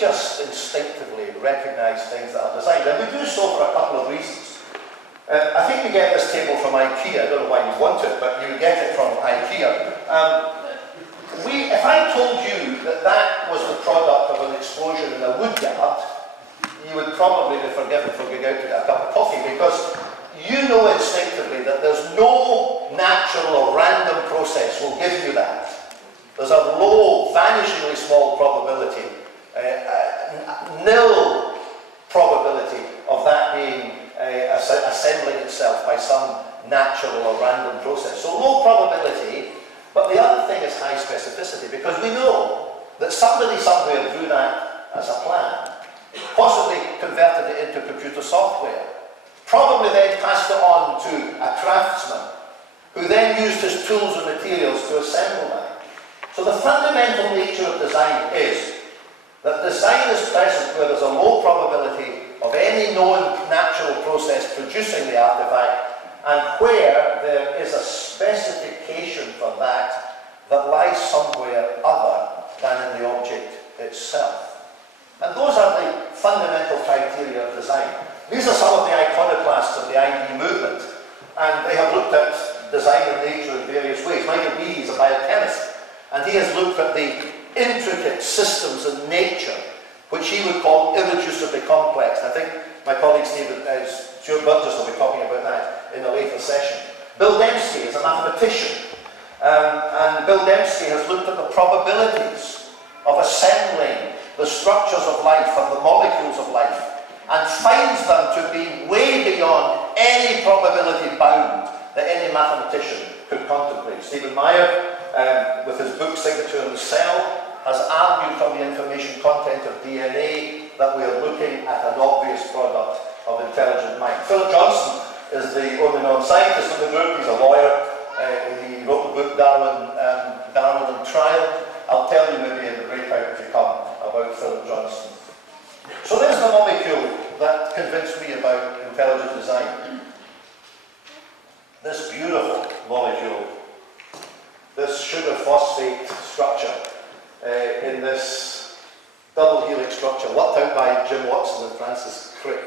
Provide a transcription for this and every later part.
just instinctively recognise things that are designed, and we do so for a couple of reasons. I think we get this table from IKEA. I don't know why you want it, but you get it from IKEA. If I told you that that was the product of an explosion in a wood yard, you would probably be forgiven for going out to get a cup of coffee, because you know instinctively that there's no natural or random process will give you that. There's a low, vanishingly small probability, nil probability of that being assembling itself by some natural or random process. So low probability, but the other thing is high specificity, because we know that somebody somewhere drew that as a plan, possibly converted it into computer software, probably then passed it on to a craftsman, who then used his tools and materials to assemble that. So the fundamental nature of design is that design is present where there's a low probability of any known natural process producing the artifact, and where there is a specification for that that lies somewhere other than in the object itself. And those are the fundamental criteria of design. These are some of the iconoclasts of the ID movement, and they have looked at design and nature in various ways. Michael Behe is a biochemist, and he has looked at the intricate systems in nature, which he would call irreducibly complex. And I think my colleague Stuart Burgess will be talking about that in a later session. Bill Dembski is a mathematician, and Bill Dembski has looked at the probabilities of assembling the structures of life and the molecules of life, and finds them to be way beyond any probability bound that any mathematician could contemplate. Stephen Meyer, with his book Signature in the Cell, has argued from the information content of DNA that we are looking at an obvious product of intelligent mind. Philip Johnson is the only non-scientist in the group. He's a lawyer. He wrote the book Darwin and Trial. I'll tell you maybe in the breakout if you come about Philip Johnson. So there's the molecule that convinced me about intelligent design. This beautiful molecule, this sugar phosphate structure in this double helix structure, worked out by Jim Watson and Francis Crick.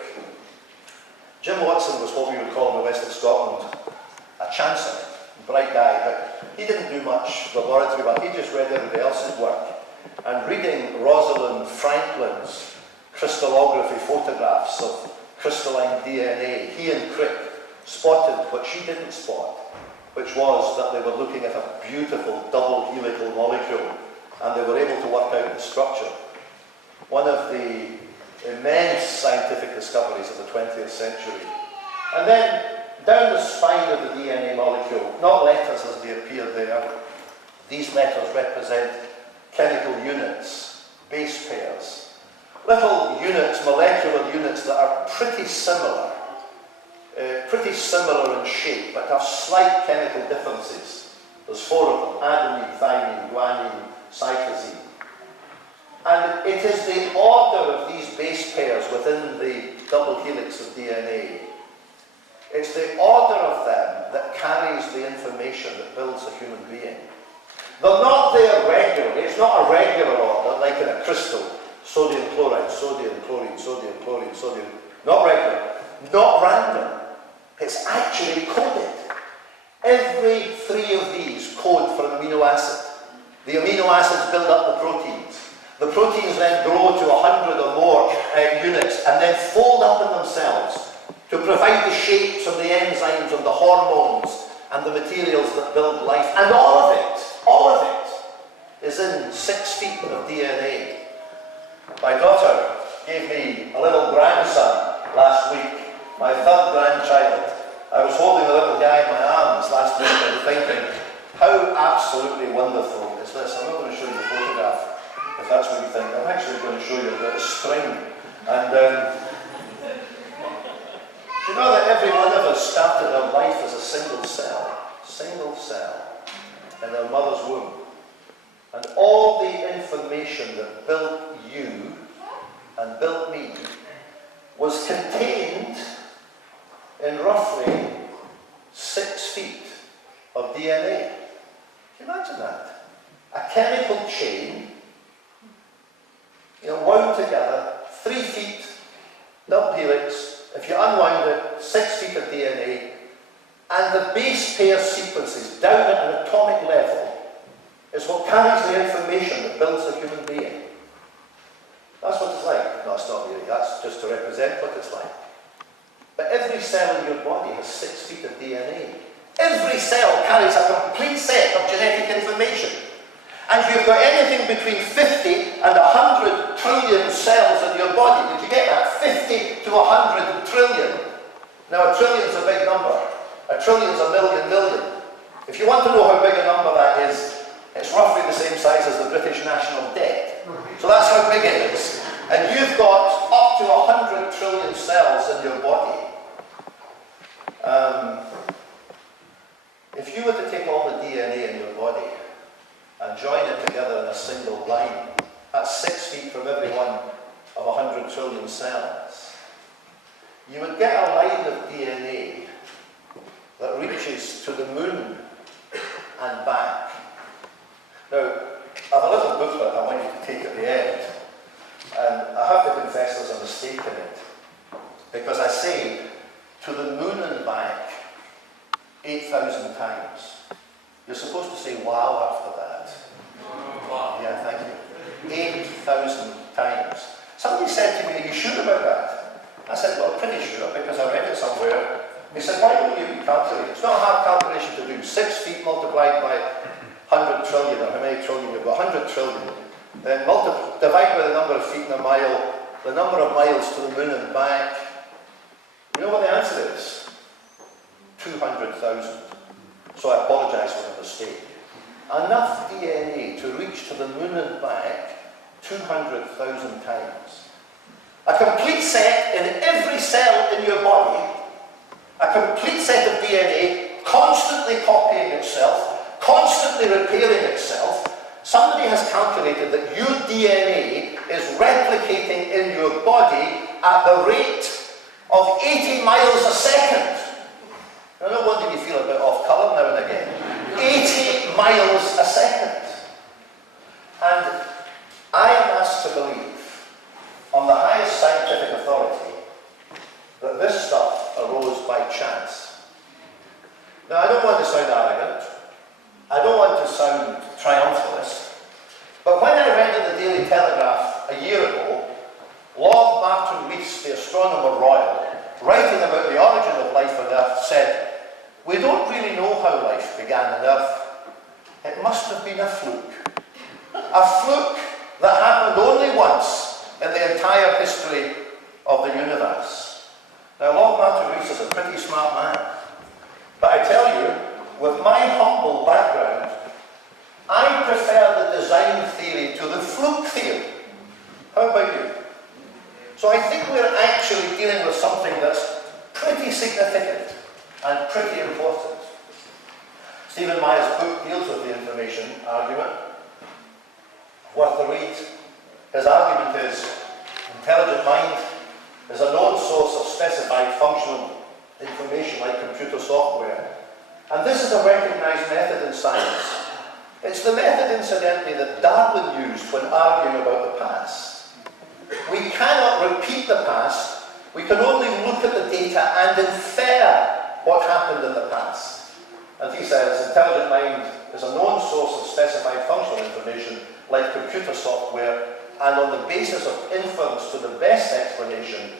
Jim Watson was what we would call in the west of Scotland a chancer, a bright guy, but he didn't do much laboratory work. He just read everybody else's work. And reading Rosalind Franklin's crystallography photographs of crystalline DNA, he and Crick spotted what she didn't spot, which was that they were looking at a beautiful double helical molecule, and they were able to work out the structure. One of the immense scientific discoveries of the 20th century. And then down the spine of the DNA molecule, not letters as they appear there, these letters represent chemical units, base pairs, little units, molecular units that are pretty similar in shape, but have slight chemical differences. There's 4 of them: adenine, thymine, guanine, cytosine. And it is the order of these base pairs within the double helix of DNA. It's the order of them that carries the information that builds a human being. They're not there regularly. It's not a regular order like in a crystal. Sodium chloride, sodium chlorine, sodium chlorine, sodium. Not regular. Not random. It's actually coded. Every 3 of these code for an amino acid. The amino acids build up the proteins. The proteins then grow to 100 or more units and then fold up in themselves to provide the shapes of the enzymes and the hormones and the materials that build life. And all of it is in 6 feet of DNA. My daughter gave me a little grandson last week, my 3rd grandchild. I was holding the little guy in my arms last week and thinking, how absolutely wonderful is this? I'm not going to show you the photograph, if that's what you think. I'm actually going to show you a bit of string. And you know that every one of us started our life as a single cell in our mother's womb. And all the information that built you and built me was contained in roughly 6 feet of DNA. Can you imagine that? A chemical chain, wound joined together, 3 feet, double helix. If you unwind it, 6 feet of DNA, and the base pair sequences down at an atomic level is what carries the information that builds a human being. That's what it's like. No, it's not really. That's just to represent what it's like. But every cell in your body has 6 feet of DNA. Every cell carries a complete set of genetic information. And you've got anything between 50 and 100 trillion cells in your body. Did you get that? 50 to 100 trillion. Now, a trillion is a big number. A trillion is a million. If you want to know how big a number that is, it's roughly the same size as the British national debt. So that's how big it is. And you've got up to 100 trillion cells in your body. If you were to take all the DNA in your body and join it together in a single line, that's 6 feet from every one of 100 trillion cells. You would get a line of DNA that reaches to the moon and back. Now, I have a little booklet I want you to take at the end, and I have to confess there's a mistake in it, because I say to the moon and back 8,000 times. You're supposed to say wow after that. Wow. Yeah, thank you. 8,000 times. Somebody said to me, are you sure about that? I said, well, pretty sure, because I read it somewhere. He said, why don't you calculate it? It's not a hard calculation to do. 6 feet multiplied by 100 trillion, or how many trillion you've got? 100 trillion. Then divide by the number of feet in a mile, the number of miles to the moon and back. You know what the answer is? 200,000. So I apologise for the mistake. Enough DNA to reach to the moon and back 200,000 times. A complete set in every cell in your body, a complete set of DNA constantly copying itself, constantly repairing itself. Somebody has calculated that your DNA is replicating in your body at the rate of 80 miles a second. Now, no wonder you feel a bit off colour now and again. 80 miles a second. And I am asked to believe, on the highest scientific authority, that this stuff arose by chance. Now, I don't want to sound arrogant. I don't want to sound triumphalist. But when I read in the Daily Telegraph a year ago, Lord Martin Rees, the astronomer royal, writing about the origin of life on Earth, said, we don't really know how life began on Earth. It must have been a fluke. A fluke that happened only once in the entire history of the universe. Now, Lord Martin Rees is a pretty smart man. But I tell you, with my humble background, I prefer the design theory to the fluke theory. How about you? So I think we're actually dealing with something that's pretty significant and pretty important. Stephen Meyer's book deals with the information argument. Worth the read. His argument is, intelligent mind is a known source of specified functional information like computer software. And this is a recognised method in science. It's the method, incidentally, that Darwin used when arguing about the past. We cannot repeat the past. We can only look at the data and infer what happened in the past. And he says, intelligent mind is a known source of specified functional information like computer software, and on the basis of inference to the best explanation,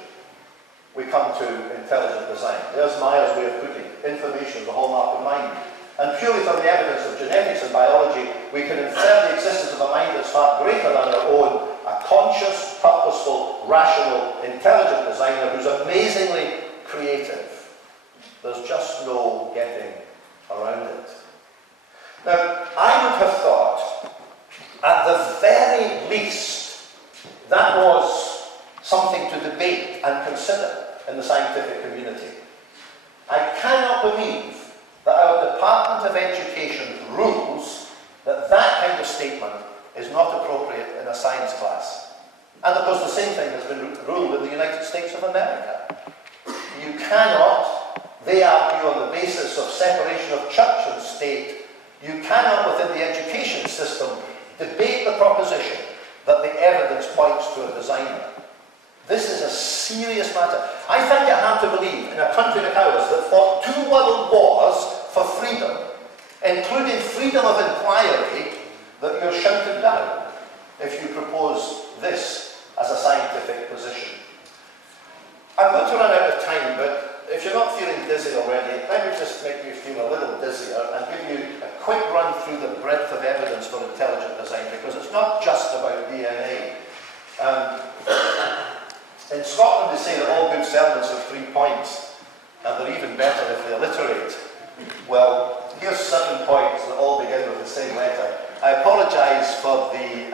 we come to intelligent design. There's Meyer's way of putting it. Information is the hallmark of mind. And purely from the evidence of genetics and biology, we can infer the existence of a mind that's far greater than our own, a conscious, purposeful, rational, intelligent designer who's amazingly creative. There's just no getting around it. Now, I would have thought, at the very least, that was something to debate and consider in the scientific community. I cannot believe that our Department of Education rules that that kind of statement is not appropriate in a science class. And of course the same thing has been ruled in the United States of America. You cannot, they argue on the basis of separation of church and state, you cannot within the education system debate the proposition that the evidence points to a designer. This is a serious matter. I find it hard to believe in a country like ours that fought 2 world wars for freedom, including freedom of inquiry, that you're shouted down if you propose this as a scientific position. I'm going to run out of time, but if you're not feeling dizzy already, let me just make you feel a little dizzier and give you a quick run through the breadth of evidence for intelligent design, because it's not just about DNA. In Scotland, they say that all good sermons have 3 points, and they're even better if they alliterate. Well, here's 7 points that all begin with the same letter. I apologise for the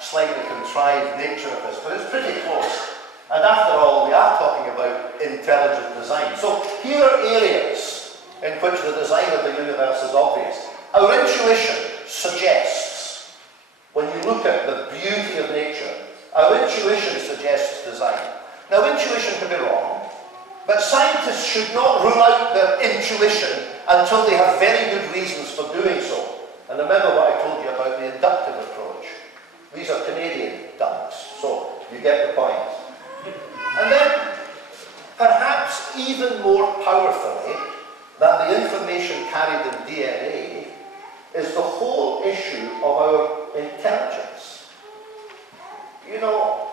slightly contrived nature of this, but it's pretty close. And after all, we are talking about intelligent design. So here are areas in which the design of the universe is obvious. Our intuition suggests, when you look at the beauty of nature, our intuition suggests design. Now, intuition can be wrong, but scientists should not rule out their intuition until they have very good reasons for doing so. And remember what I told you about the inductive approach. These are Canadian ducks, so you get the point. And then, perhaps even more powerfully than the information carried in DNA, is the whole issue of our intelligence. You know,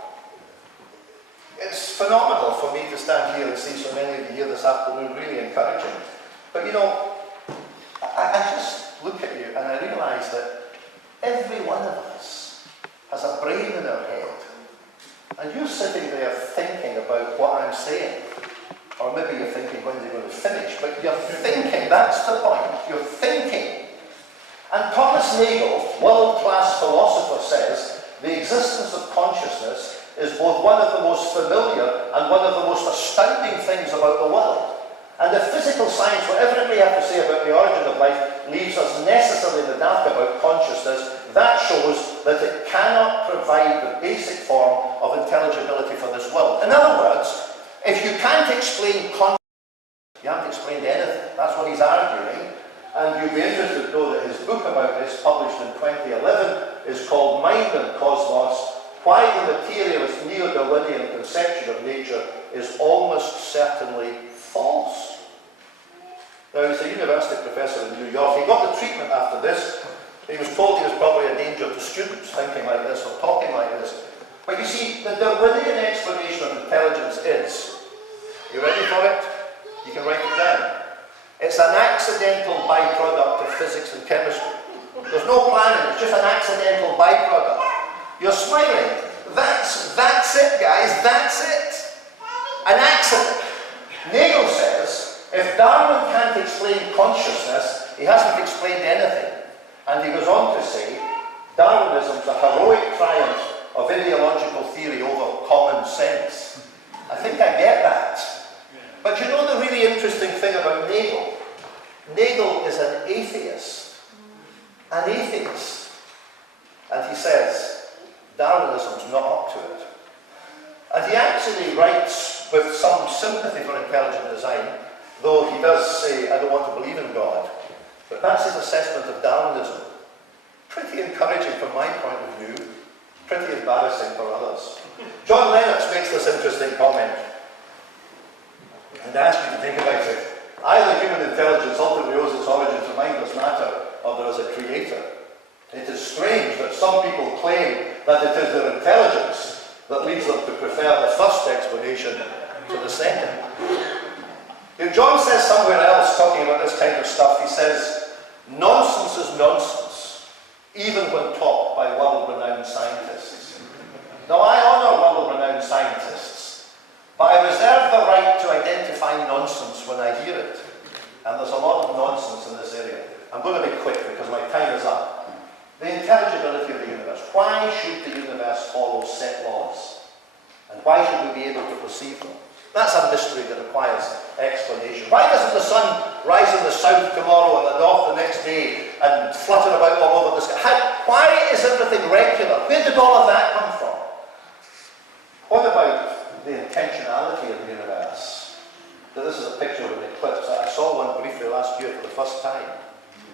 it's phenomenal for me to stand here and see so many of you here this afternoon, really encouraging. But you know, I just look at you and I realise that every one of us has a brain in our head. And you're sitting there thinking about what I'm saying. Or maybe you're thinking, when's he going to finish? But you're thinking, that's the point. You're thinking. And Thomas Nagel, world-class philosopher, says the existence of consciousness is both one of the most familiar and one of the most astounding things about the world. And if physical science, whatever it may have to say about the origin of life, leaves us necessarily in the dark about consciousness, that shows that it cannot provide the basic form of intelligibility for this world. In other words, if you can't explain consciousness, you haven't explained anything. That's what he's arguing. And you'd be interested to know that his book about this, published in 2011, is called Mind and Cosmos: Why the Materialist Neo-Darwinian Conception of Nature is Almost Certainly False. Now, he's a university professor in New York. He got the treatment after this. He was told he was probably a danger to students thinking like this or talking like this. But you see, the Darwinian explanation of intelligence is, you ready for it? You can write it down. It's an accidental byproduct of physics and chemistry. There's no planning, it's just an accidental byproduct. You're smiling. That's it, guys, that's it. An accident. Nagel says, if Darwin can't explain consciousness, he hasn't explained anything. And he goes on to say, Darwinism is a heroic triumph of ideological theory over common sense. I think I get that. But you know the really interesting thing about Nagel? Nagel is an atheist. An atheist. And he says, Darwinism's not up to it. And he actually writes with some sympathy for intelligent design, though he does say, I don't want to believe in God. But that's his assessment of Darwinism. Pretty encouraging from my point of view, pretty embarrassing for others. John Lennox makes this interesting comment, and I ask you to think about it. Either human intelligence ultimately owes its origin to mindless matter, or there is a creator. It is strange that some people claim that it is their intelligence that leads them to prefer the first explanation to the second. If John says somewhere else, talking about this kind of stuff, he says, nonsense is nonsense, even when taught by world-renowned scientists. Now, I honour world-renowned scientists, but I reserve the right to identify nonsense when I hear it. And there's a lot of nonsense in this area. I'm going to be quick because my time is up. The intelligibility of the universe. Why should the universe follow set laws? And why should we be able to perceive them? That's a mystery that requires explanation. Why doesn't the sun rise in the south tomorrow and the north the next day and flutter about all over the sky? Why is everything regular? Where did all of that come from? What about the intentionality of the universe? Now, this is a picture of an eclipse. I saw one briefly last year for the first time.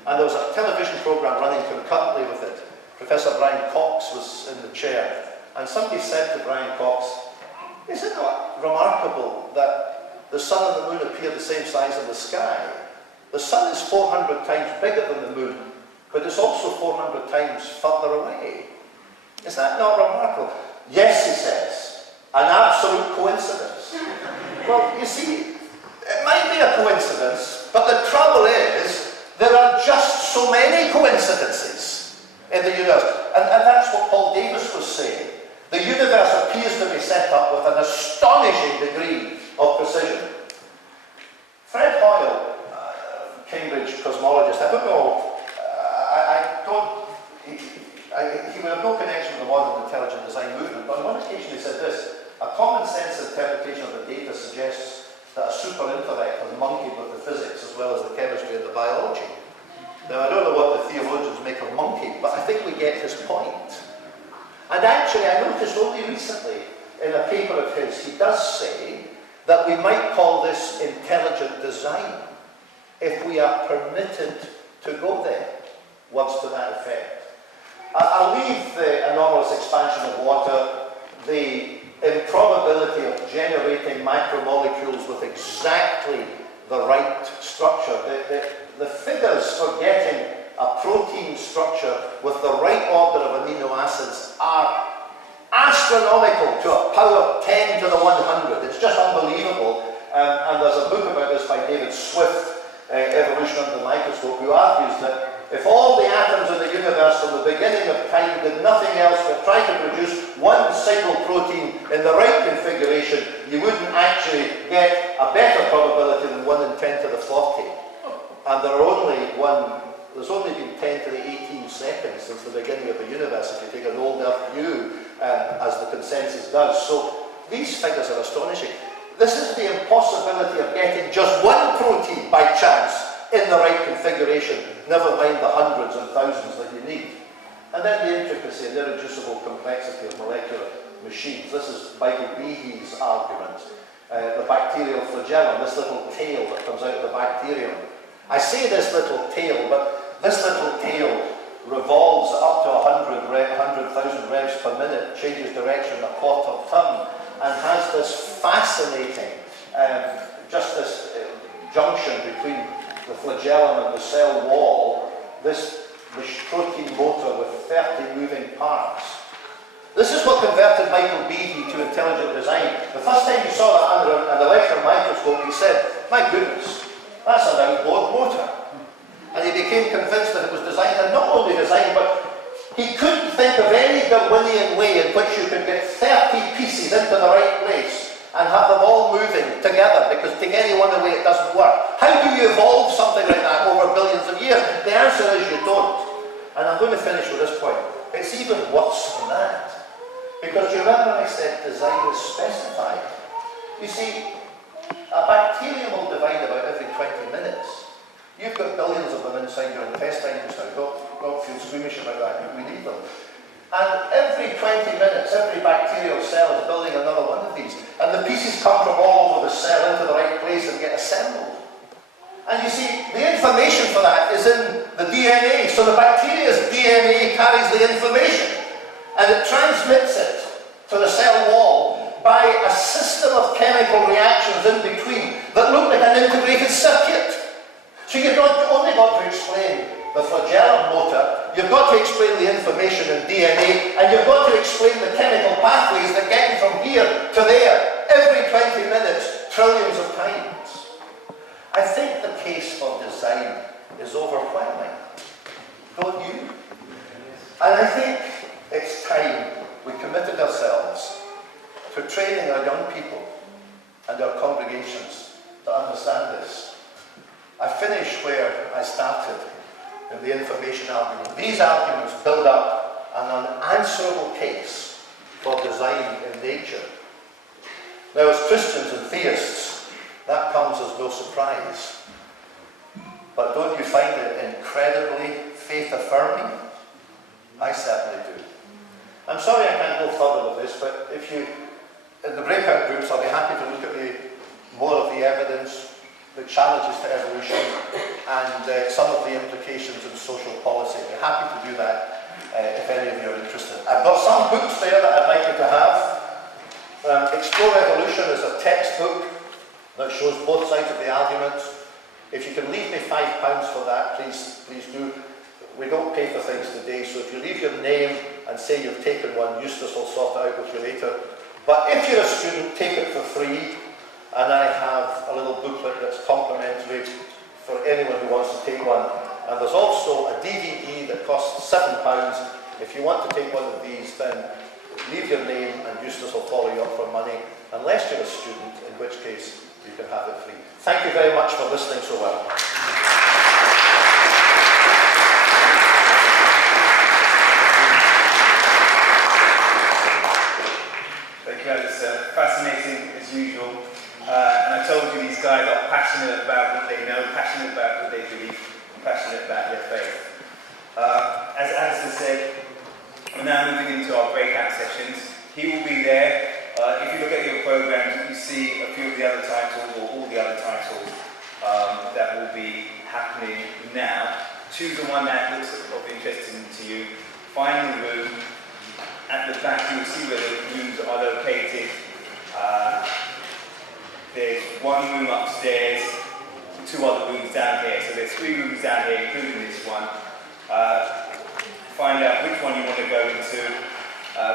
And there was a television program running concurrently with it, Professor Brian Cox was in the chair, and somebody said to Brian Cox, is it not remarkable that the sun and the moon appear the same size in the sky? The sun is 400 times bigger than the moon, but it's also 400 times further away. Is that not remarkable? Yes, he says, an absolute coincidence. Well, you see, it might be a coincidence, but the trouble is, there are just so many coincidences in the universe. And that's what Paul Davis was saying. The universe appears to be set up with an astonishing degree of precision. Fred Hoyle, Cambridge cosmologist, I don't know, he would have no connection with the modern intelligent design movement, but on one occasion he said this: a common sense interpretation of the data suggests that a super intellect has monkeyed with the physics as well as the chemistry and the biology. Now, I don't know what the theologians make of monkey, but I think we get his point. And actually, I noticed only recently in a paper of his, he does say that we might call this intelligent design if we are permitted to go there. Words to that effect. I'll leave the anomalous expansion of water, the improbability of generating macromolecules with exactly the right structure. The figures for getting a protein structure with the right order of amino acids are astronomical to a power of 10 to the 100. It's just unbelievable. And there's a book about this by David Swift, Evolution Under the Microscope, who argues that if all the atoms in the universe from the beginning of time did nothing else but try to produce one single protein in the right configuration, you wouldn't actually get a better probability than 1 in 10 to the 40. And there's only been 10 to the 18 seconds since the beginning of the universe, if you take an old Earth view, as the consensus does. So these figures are astonishing. This is the impossibility of getting just one protein by chance in the right configuration, never mind the hundreds and thousands that you need. And then the intricacy and irreducible complexity of molecular machines. This is Michael Behe's argument. The bacterial flagellum, this little tail that comes out of the bacterium. I say this little tail, but this little tail revolves up to 100,000 revs per minute, changes direction a quarter turn, and has this fascinating, just this junction between the flagellum and the cell wall, this protein motor with 30 moving parts. This is what converted Michael Behe to intelligent design. The first time he saw that under an electron microscope, he said, my goodness, that's an outboard motor. And he became convinced that it was designed, and not only designed, but he couldn't think of any Darwinian way in which you could get 30 pieces into the right place and have them all moving together, because take any one away it doesn't work. How do you evolve something like that over billions of years? The answer is you don't. And I'm going to finish with this point. It's even worse than that. Because you remember I said design is specified. You see, a bacterium will divide about every 20 minutes. You've got billions of them inside your intestines now. Don't feel squeamish about that. We need them. And every 20 minutes, every bacterial cell is building another one of these. And the pieces come from all over the cell into the right place and get assembled. And you see, the information for that is in the DNA. So the bacteria's DNA carries the information. And it transmits it to the cell wall by a system of chemical reactions in between that look like an integrated circuit. So you've not only got to explain the flagellum motor, you've got to explain the information in DNA, and you've got to explain the chemical pathways that get you from here to there, every 20 minutes, trillions of times. I think the case for design is overwhelming. Don't you? And I think it's time we committed ourselves to training our young people and our congregations to understand this. I finish where I started in the information argument. These arguments build up an unanswerable case for design in nature. Now, as Christians and theists, that comes as no surprise. But don't you find it incredibly faith-affirming? I certainly do. I'm sorry I can't go further with this, but if you, in the breakout groups, I'll be happy to look at more of the evidence, the challenges to evolution, and some of the implications in social policy. I'd be happy to do that. if any of you are interested. I've got some books there that I'd like you to have. Explore Evolution is a textbook that shows both sides of the argument. If you can leave me £5 for that, please do. We don't pay for things today, so if you leave your name and say you've taken one, Eustace will sort it out with you later. But if you're a student, take it for free, and I have a little booklet that's complimentary for anyone who wants to take one. And there's also a DVD that costs £7. If you want to take one of these, then leave your name and Eustace will follow you up for money, unless you're a student, in which case you can have it free. Thank you very much for listening so well. Thank you, Alastair. Fascinating as usual. And I told you these guys are passionate about what they know, passionate about what they believe, passionate about their faith. As Alastair said, we're now moving into our breakout sessions. He will be there. If you look at your programs, you see a few of the other titles, or all the other titles that will be happening now. Choose the one that looks of interest to you. Find the room. At the back, you will see where the rooms are located. There's one room upstairs, 2 other rooms down here. So there's 3 rooms down here, including this one. Find out which one you want to go into.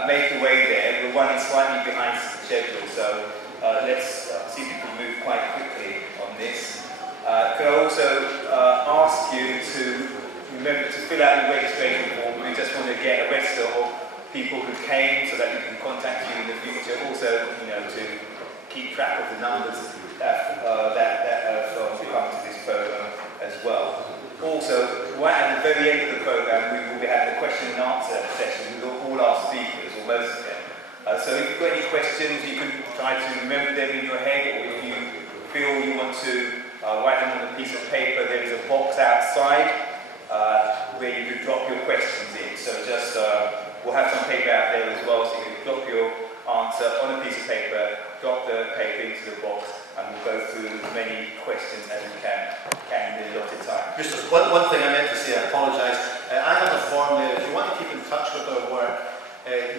Make your way there. We're running slightly behind schedule, so let's see if we can move quite quickly on this. Could I also ask you to remember to fill out the registration form. We just want to get a register of people who came so that we can contact you in the future. Also, to keep track of the numbers that have come to this program as well. Also, right at the very end of the program, we will be having a question and answer session with all our speakers, or most of them. So if you've got any questions, you can try to remember them in your head, or if you feel you want to write them on a piece of paper, there is a box outside where you can drop your questions in. So just, we'll have some paper out there as well, so you can drop your answer on a piece of paper, drop the paper into the box, and we'll go through as many questions as we can in the allotted time. Just one thing I meant to say, I apologise. I have a form there. If you want to keep in touch with our work,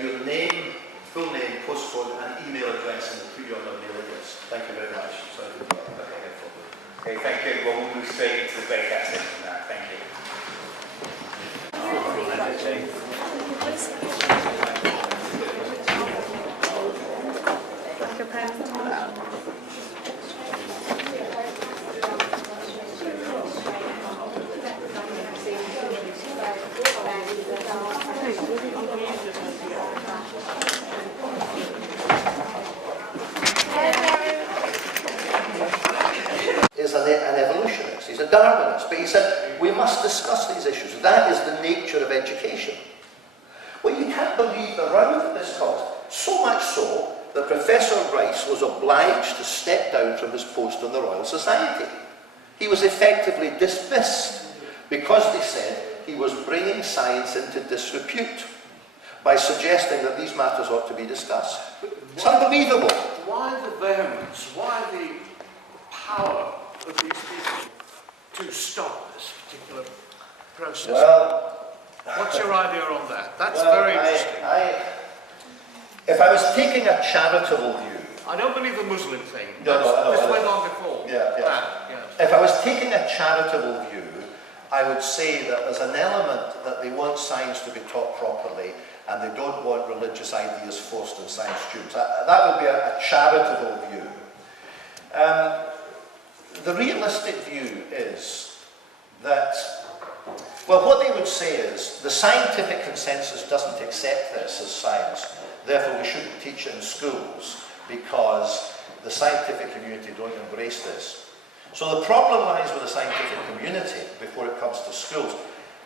your name, full name, postcode, and email address, and we'll put you on our mailing list. Thank you very much. Sorry to be Okay, thank you. Well, we'll move straight into the breakout session now. Thank you. Is an evolutionist, he's a Darwinist, but he said we must discuss these issues. That is the nature of education. Well, you can't believe the row that this caused. So much so that Professor Rice was obliged to step down from his post in the Royal Society. He was effectively dismissed because they said he was bringing science into disrepute by suggesting that these matters ought to be discussed. It's unbelievable. Why the vehemence? Why the power of these people to stop this particular process? Well, what's your idea on that? That's very interesting. If I was taking a charitable view... I don't believe the Muslim thing. No, this went on before. Yeah. Yes. If I was taking a charitable view, I would say that there's an element that they want science to be taught properly and they don't want religious ideas forced on science students. That would be a charitable view. The realistic view is that, well, what they would say is the scientific consensus doesn't accept this as science, therefore we shouldn't teach it in schools because the scientific community don't embrace this. So the problem lies with the scientific community before it comes to schools.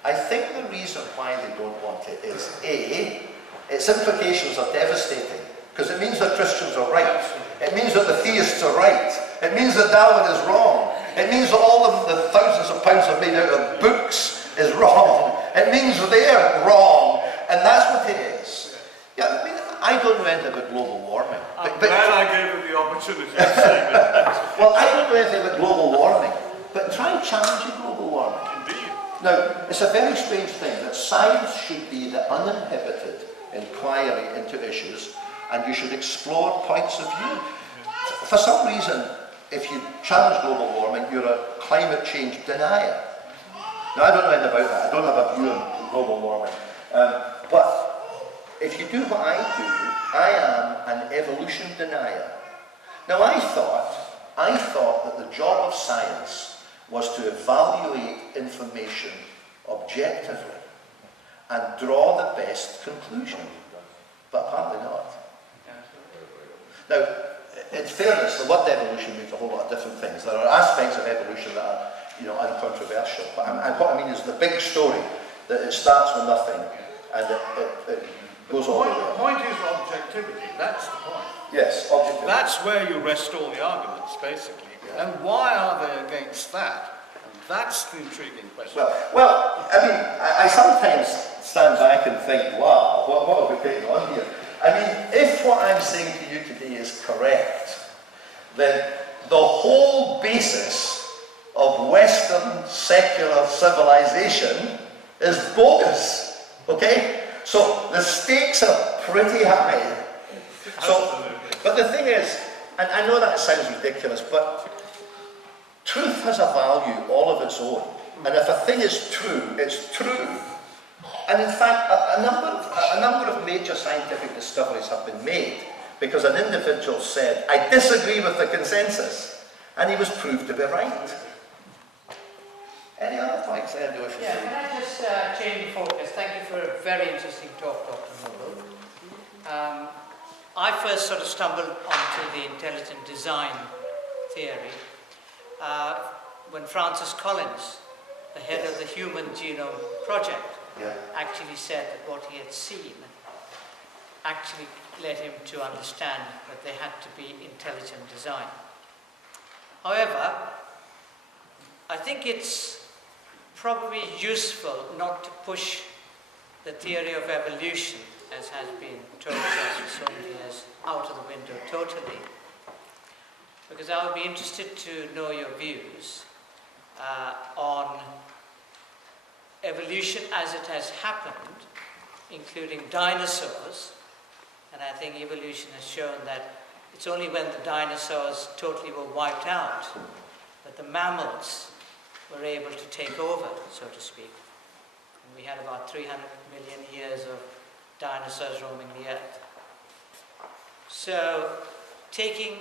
I think the reason why they don't want it is A, its implications are devastating because it means that Christians are right. It means that the theists are right. It means that Darwin is wrong. It means that all of the thousands of pounds I've made out of books is wrong. It means they're wrong. And that's what it is. Yeah, I mean, I don't know anything about global warming. I'm glad I gave him the opportunity to say that. Well, I don't know anything about global warming, but try challenging global warming. Indeed. Now, it's a very strange thing that science should be the uninhibited inquiry into issues, and you should explore points of view. For some reason, if you challenge global warming, you're a climate change denier. Now, I don't know anything about that. I don't have a view on global warming. But if you do what I do, I am an evolution denier. Now, I thought that the job of science was to evaluate information objectively and draw the best conclusion, but apparently not. Now, in fairness, the word evolution means a whole lot of different things. There are aspects of evolution that are, uncontroversial, but what I mean is the big story, that it starts with nothing and it goes all the way up. The point is objectivity, that's the point. Yes, objectivity. That's where you rest all the arguments, basically. Yeah. And why are they against that? And that's the intriguing question. Well, I mean, I sometimes stand back and think, wow, what have we taken on here? I mean, if what I'm saying to you today is correct, then the whole basis of Western secular civilization is bogus, okay? So the stakes are pretty high. So, but the thing is, and I know that sounds ridiculous, but truth has a value all of its own. And if a thing is true, it's true. And in fact, a number of major scientific discoveries have been made because an individual said, I disagree with the consensus, and he was proved to be right. Any other points there, do Yeah, can I just change the focus? Thank you for a very interesting talk, Dr. Noble. I first sort of stumbled onto the intelligent design theory when Francis Collins, the head of the Human Genome Project, actually said that what he had seen actually led him to understand that there had to be intelligent design. However, I think it's probably useful not to push the theory of evolution, as has been told to us for so many years, out of the window totally. Because I would be interested to know your views on evolution as it has happened, including dinosaurs. And I think evolution has shown that it's only when the dinosaurs totally were wiped out that the mammals were able to take over, so to speak. And we had about 300 million years of dinosaurs roaming the earth. So, taking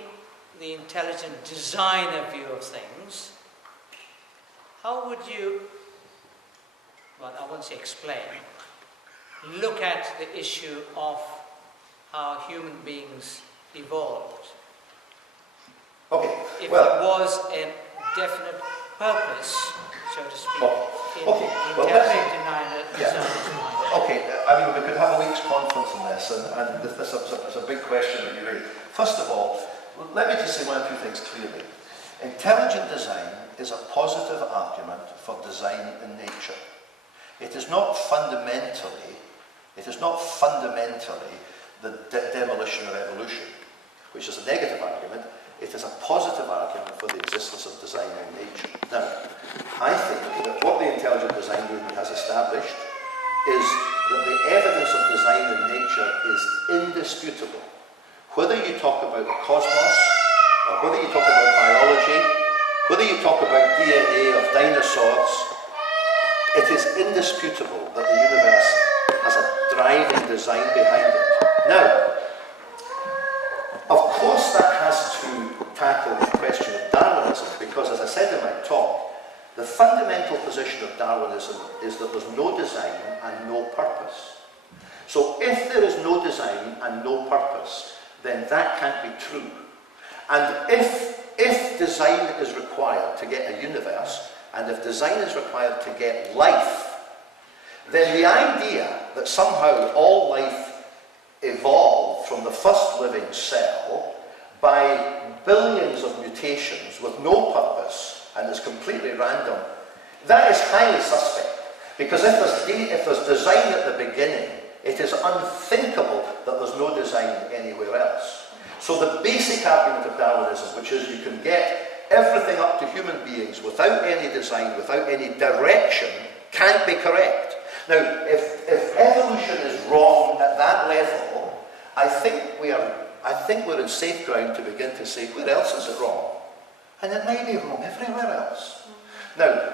the intelligent designer view of things, how would you, well, I won't say explain, look at the issue of how human beings evolved? Okay, if there was a definite purpose, so to speak, in intelligent designer's mind. Okay, I mean, we could have a week's conference on this, and this is a big question that you raised. First of all, let me just say one or two things clearly. Intelligent design is a positive argument for design in nature. It is not fundamentally the demolition of evolution, which is a negative argument. It is a positive argument for the existence of design in nature. Now, I think that what the intelligent design movement has established is that the evidence of design in nature is indisputable. Whether you talk about the cosmos, or whether you talk about biology, whether you talk about DNA of dinosaurs, it is indisputable that the universe has a driving design behind it. Now, of course that has to tackle the question of Darwinism, because as I said in my talk, the fundamental position of Darwinism is that there's no design and no purpose. So if there is no design and no purpose, then that can't be true. And if design is required to get a universe, and if design is required to get life, then the idea that somehow all life evolved from the first living cell by billions of mutations with no purpose and is completely random, that is highly suspect. Because if there's design at the beginning, it is unthinkable that there's no design anywhere else. So the basic argument of Darwinism, which is you can get everything up to human beings without any design, without any direction, can't be correct. Now, if evolution is wrong at that level, I think we're in safe ground to begin to say, where else is it wrong? And it might be wrong everywhere else. Now,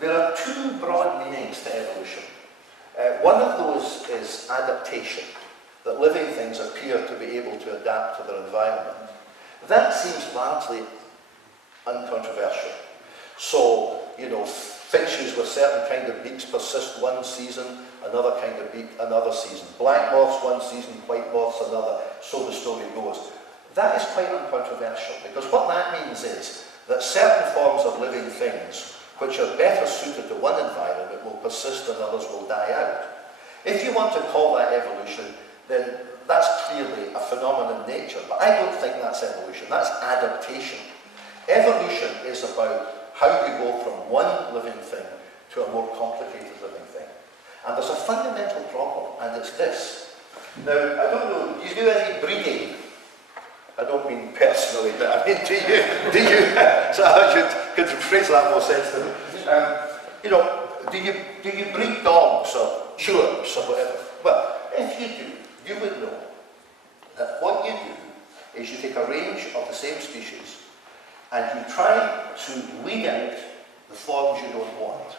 there are two broad meanings to evolution. One of those is adaptation, that living things appear to be able to adapt to their environment. That seems largely uncontroversial. So, you know, finches with certain kind of beaks persist one season, another kind of beak another season. Black moths one season, white moths another, so the story goes. That is quite uncontroversial, because what that means is that certain forms of living things which are better suited to one environment will persist and others will die out. If you want to call that evolution, then that's clearly a phenomenon in nature, but I don't think that's evolution, that's adaptation. Evolution is about how you go from one living thing to a more complicated living thing. And there's a fundamental problem, and it's this. Now, I don't know, do you do any breeding? I don't mean personally, but I mean, do you? So I could phrase that more sensibly. You know, do you breed dogs or tulips or whatever? Well, if you do, you would know that what you do is you take a range of the same species and you try to weed out the forms you don't want.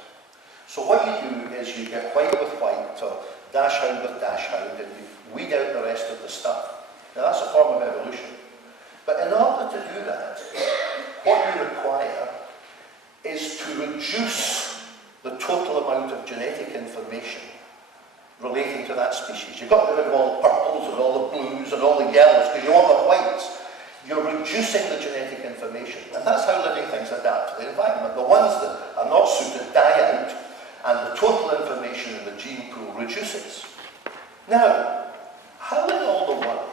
So what you do is you get white with white or dashhound with dashhound and you weed out the rest of the stuff. Now that's a form of evolution. But in order to do that, what you require is to reduce the total amount of genetic information relating to that species. You've got to get rid of all the purples and all the blues and all the yellows because you want the whites. You're reducing the genetic information. And that's how living things adapt to the environment. The ones that are not suited die out and the total information in the gene pool reduces. Now, how in all the world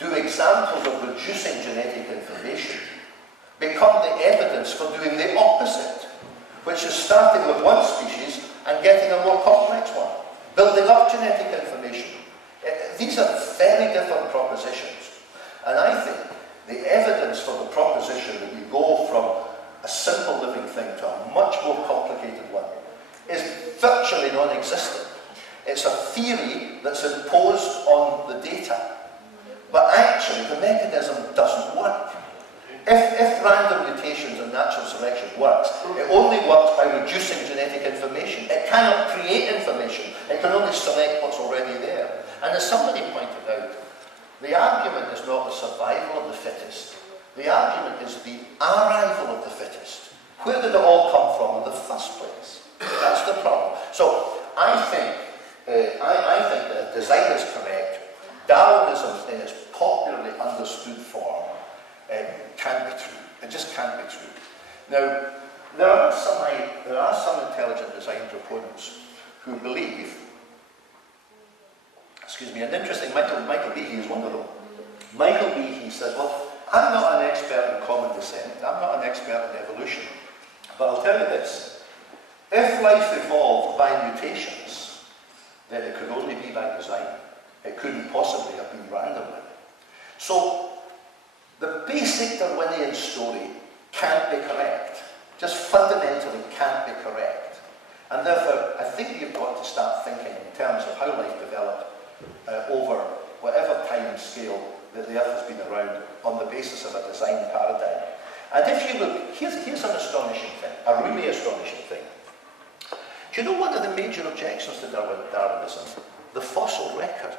do examples of reducing genetic information become the evidence for doing the opposite, which is starting with one species and getting a more complex one, building up genetic information? These are very different propositions. And I think the evidence for the proposition that you go from a simple living thing to a much more complicated one is virtually non-existent. It's a theory that's imposed on the data. But actually, the mechanism doesn't work. If random mutations and natural selection works, it only works by reducing genetic information. It cannot create information. It can only select what's already there. And as somebody pointed out, the argument is not the survival of the fittest. The argument is the arrival of the fittest. Where did it all come from in the first place? That's the problem. So I think that design is correct. Darwinism in its popularly understood form can't be true. It just can't be true. Now, there are some intelligent design proponents who believe, and interesting, Michael Behe is one of them. Michael Behe says, well, I'm not an expert in common descent, I'm not an expert in evolution, but I'll tell you this, if life evolved by mutations, then it could only be by design. It couldn't possibly have been randomly. So, the basic Darwinian story can't be correct. Just fundamentally can't be correct. And therefore, I think you've got to start thinking in terms of how life developed over whatever time scale that the Earth has been around on the basis of a design paradigm. And if you look, here's an astonishing thing, a really astonishing thing. Do you know one of the major objections to Darwinism? The fossil record.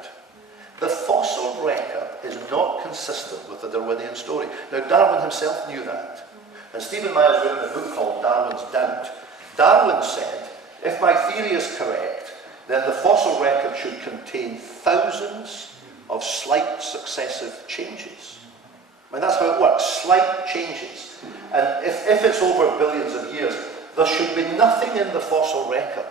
The fossil record is not consistent with the Darwinian story. Now, Darwin himself knew that. And Stephen Meyer's written a book called Darwin's Doubt. Darwin said, if my theory is correct, then the fossil record should contain thousands of slight successive changes. I mean, that's how it works, slight changes. And if it's over billions of years, there should be nothing in the fossil record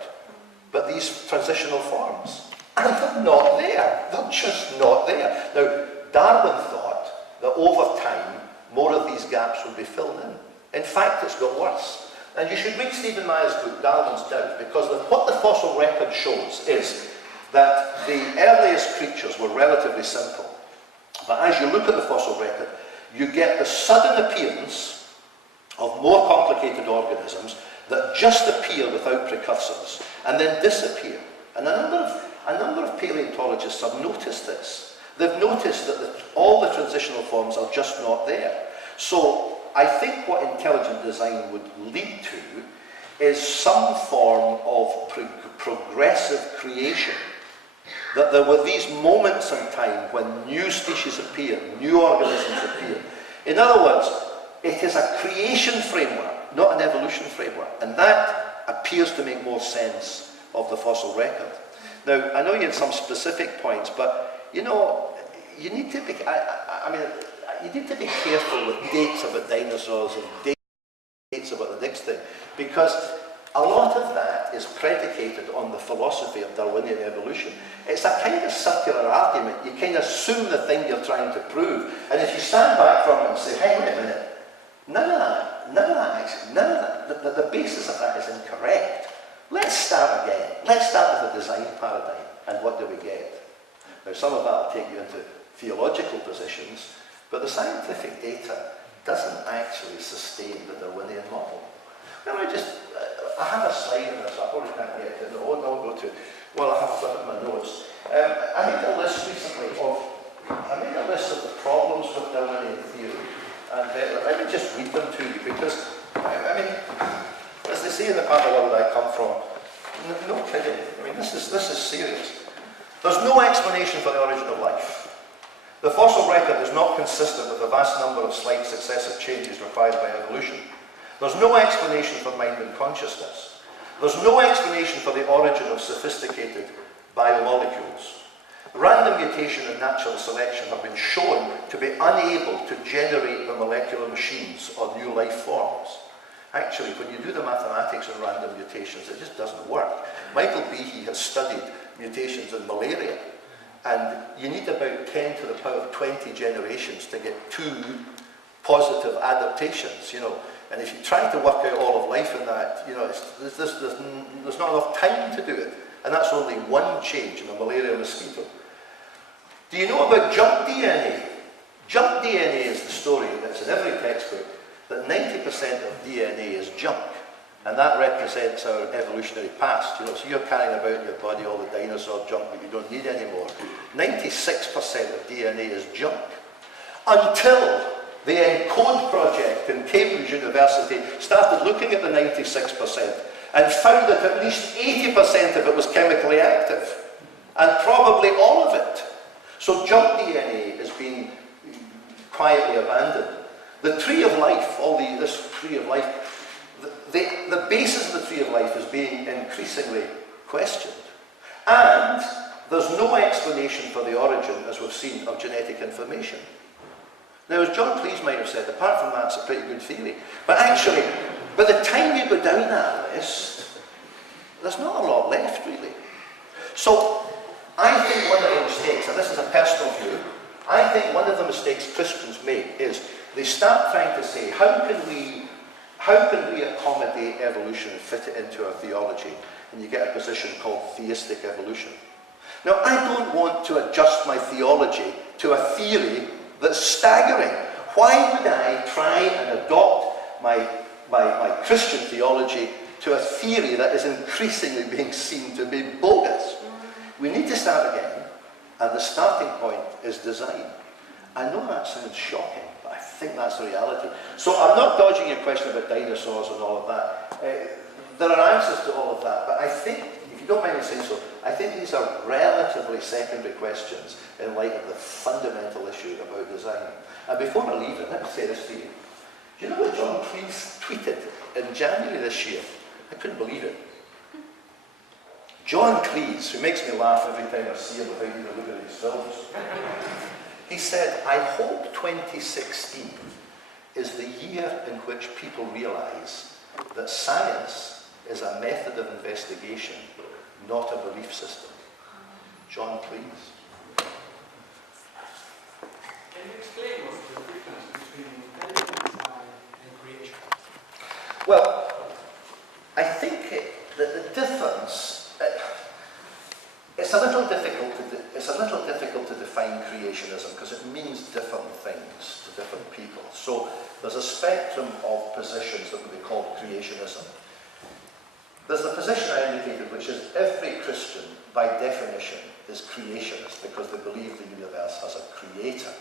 but these transitional forms. And they're not there. They're just not there. Now, Darwin thought that over time, more of these gaps would be filled in. In fact, it's got worse. And you should read Stephen Meyer's book, Darwin's Doubt, because what the fossil record shows is that the earliest creatures were relatively simple. But as you look at the fossil record, you get the sudden appearance of more complicated organisms that just appear without precursors and then disappear. And a number of paleontologists have noticed this. They've noticed that all the transitional forms are just not there. So I think what intelligent design would lead to is some form of progressive creation. That there were these moments in time when new species appear, new organisms appear. In other words, it is a creation framework, not an evolution framework. And that appears to make more sense of the fossil record. Now, I know you had some specific points, but, you know, you need to be, you need to be careful with dates about dinosaurs and dates about the next thing, because a lot of that is predicated on the philosophy of Darwinian evolution. It's a kind of circular argument. You kind of assume the thing you're trying to prove, and if you stand back from it and say, hey, wait a minute, none of that, the basis of that is incorrect. Let's start again. Let's start with the design paradigm, and what do we get? Now, some of that will take you into theological positions, but the scientific data doesn't actually sustain the Darwinian model. Well, I have a slide on this, I probably can't get to it. No, I'll go to, well, I have a flip of my notes. I made a list recently of the problems with Darwinian theory, and let me just read them to you, because, I mean, as they say in the part of the world I come from, no kidding, I mean, this is serious. There's no explanation for the origin of life. The fossil record is not consistent with the vast number of slight successive changes required by evolution. There's no explanation for mind and consciousness. There's no explanation for the origin of sophisticated biomolecules. Random mutation and natural selection have been shown to be unable to generate the molecular machines or new life forms. Actually, when you do the mathematics on random mutations, it just doesn't work. Michael Behe has studied mutations in malaria, and you need about 10 to the power of 20 generations to get 2 positive adaptations, you know. And if you try to work out all of life in that, you know, there's not enough time to do it. And that's only one change in a malaria mosquito. Do you know about junk DNA? Junk DNA is the story that's in every textbook, that 90% of DNA is junk. And that represents our evolutionary past. You know, so you're carrying about in your body all the dinosaur junk that you don't need anymore. 96% of DNA is junk. Until the ENCODE project in Cambridge University started looking at the 96% and found that at least 80% of it was chemically active, and probably all of it. So junk DNA is being quietly abandoned. The tree of life, this tree of life, the basis of the tree of life is being increasingly questioned. And there's no explanation for the origin, as we've seen, of genetic information. Now, as John Cleese might have said, apart from that, it's a pretty good theory. But actually, by the time you go down that list, there's not a lot left, really. So, I think one of the mistakes, and this is a personal view, I think one of the mistakes Christians make is they start trying to say, how can we accommodate evolution and fit it into our theology? And you get a position called theistic evolution. Now, I don't want to adjust my theology to a theory that's staggering. Why would I try and adopt my Christian theology to a theory that is increasingly being seen to be bogus? We need to start again, and the starting point is design. I know that sounds shocking, but I think that's the reality. So I'm not dodging your question about dinosaurs and all of that. There are answers to all of that, but I think, if you don't mind me saying so, I think these are relatively secondary questions in light of the fundamental issue about design. And before I leave it, let me say this to you. Do you know what John Cleese tweeted in January this year? I couldn't believe it. John Cleese, who makes me laugh every time I see him without even looking at his films, he said, I hope 2016 is the year in which people realise that science is a method of investigation, not a belief system. John Cleese. Can you explain what's the difference between intelligent design and creation? Well, I think that the difference, it's a little difficult to define creationism because it means different things to different people. So there's a spectrum of positions that would be called creationism. There's the position I indicated, which is every Christian, by definition, is creationist because they believe the universe has a creator,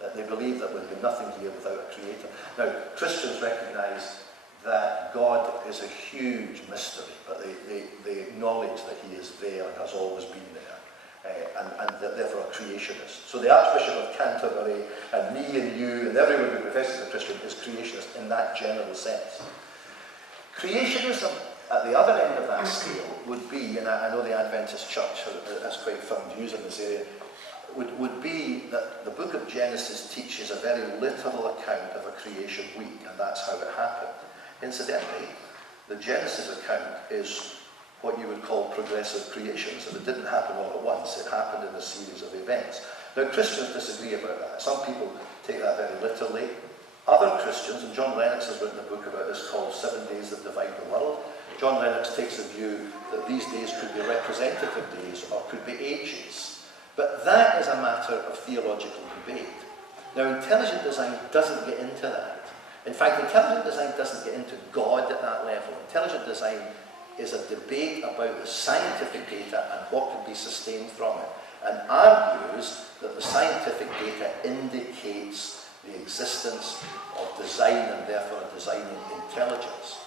that they believe that there would be nothing here without a creator. Now, Christians recognise that God is a huge mystery, but they acknowledge that he is there and has always been there, and that therefore a creationist. So the Archbishop of Canterbury and me and you and everyone who professes a Christian is creationist in that general sense. Creationism at the other end of that scale would be, and I know the Adventist Church has quite firm views in this area, would be that the book of Genesis teaches a very literal account of a creation week, and that's how it happened. Incidentally, the Genesis account is what you would call progressive creation, so it didn't happen all at once, it happened in a series of events. Now, Christians disagree about that. Some people take that very literally. Other Christians, and John Lennox has written a book about this called 7 Days That Divide the World. John Lennox takes the view that these days could be representative days or could be ages. But that is a matter of theological debate. Now, intelligent design doesn't get into that. In fact, intelligent design doesn't get into God at that level. Intelligent design is a debate about the scientific data and what can be sustained from it, and argues that the scientific data indicates the existence of design and therefore a designing intelligence.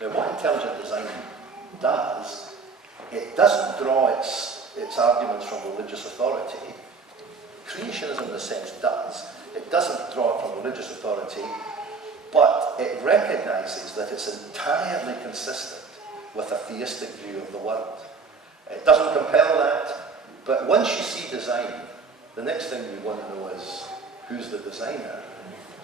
Now, what intelligent design does, it doesn't draw its arguments from religious authority. Creationism, in a sense, does. It doesn't draw it from religious authority, but it recognises that it's entirely consistent with a theistic view of the world. It doesn't compel that, but once you see design, the next thing you want to know is who's the designer.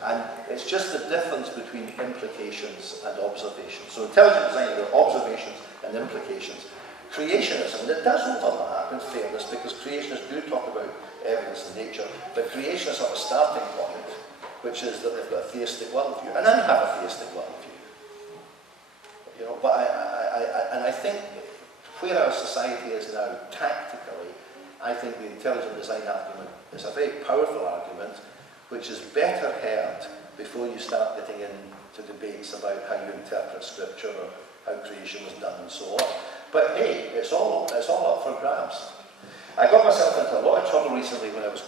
And it's just the difference between implications and observations. So intelligent design, there are observations and implications. Creationism, and it does overlap in fairness, because creationists do talk about evidence in nature, but creationists have a starting point, which is that they've got a theistic worldview. And I have a theistic worldview. You know, but I think where our society is now, tactically, I think the intelligent design argument is a very powerful argument, which is better heard before you start getting into debates about how you interpret scripture or how creation was done and so on. But hey, it's all up for grabs. I got myself into a lot of trouble recently when I was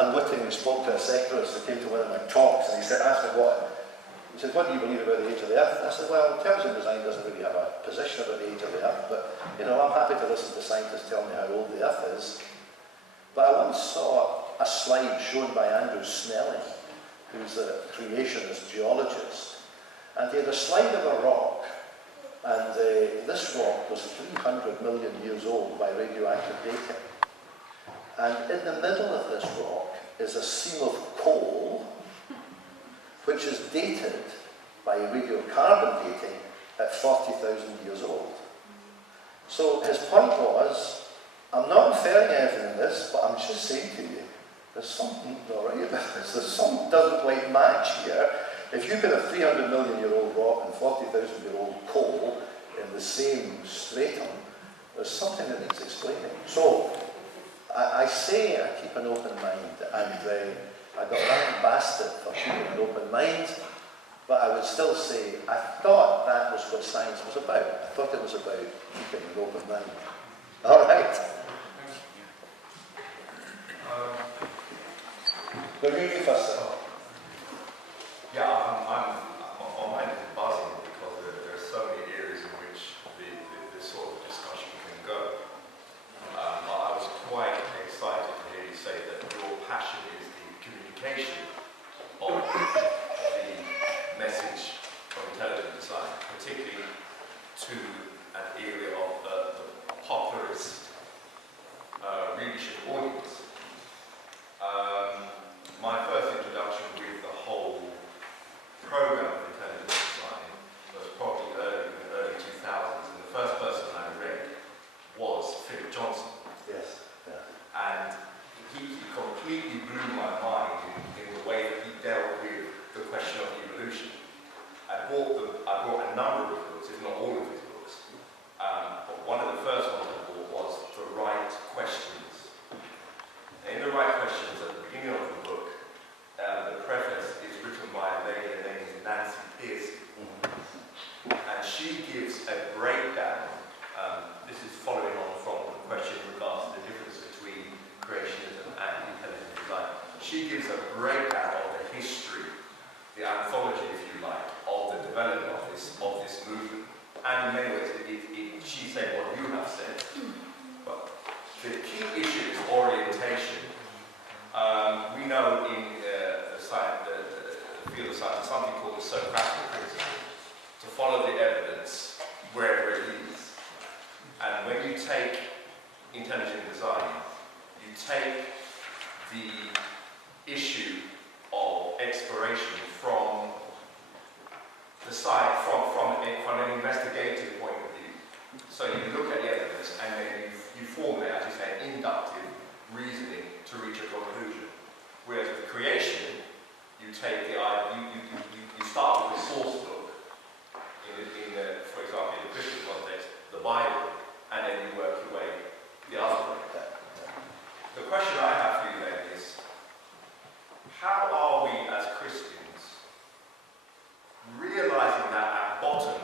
unwittingly spoke to a secularist who came to one of my talks, and he asked me he said, what do you believe about the age of the earth? And I said, well, intelligent design doesn't really have a position about the age of the earth, but you know, I'm happy to listen to scientists tell me how old the earth is. But I once saw a slide shown by Andrew Snelling, who's a creationist geologist, and he had a slide of a rock, and this rock was 300 million years old by radioactive dating. And in the middle of this rock is a seam of coal, which is dated by radiocarbon dating at 40,000 years old. So his point was, I'm not inferring anything in this, but I'm just saying to you, there's something not right about this. There's some doesn't quite match here. If you could have 300 million year old rock and 40,000 year old coal in the same stratum, there's something that needs explaining. So I say I keep an open mind, and I got lambasted for keeping an open mind, but I would still say I thought that was what science was about. I thought it was about keeping an open mind. All right. But you first. Yeah, my mind is buzzing because there are so many areas in which this sort of discussion can go. I was quite excited to hear you say that your passion is the communication of the message of intelligent design, particularly to an area of the popularist readership audience. My first introduction with the whole program of intelligent design was probably in the early 2000s, and the first person I read was Philip Johnson. Yes. Yeah. And he completely blew my mind in the way she gives a breakdown of the history, the anthology, if you like, of the development of this movement. And in many ways, she said what you have said. But the key issue is orientation. We know in the field of science something called the Socratic principle, to follow the evidence wherever it leads. And when you take intelligent design, you take the issue of exploration from the side, from an investigative point of view. So you look at the evidence and then you formulate, as you say, inductive reasoning to reach a conclusion. Whereas with creation, you take the you start with the source book, for example, in the Christian context, the Bible, and then you work your way the other way. The question I have for you then is, how are we as Christians realizing that at bottom,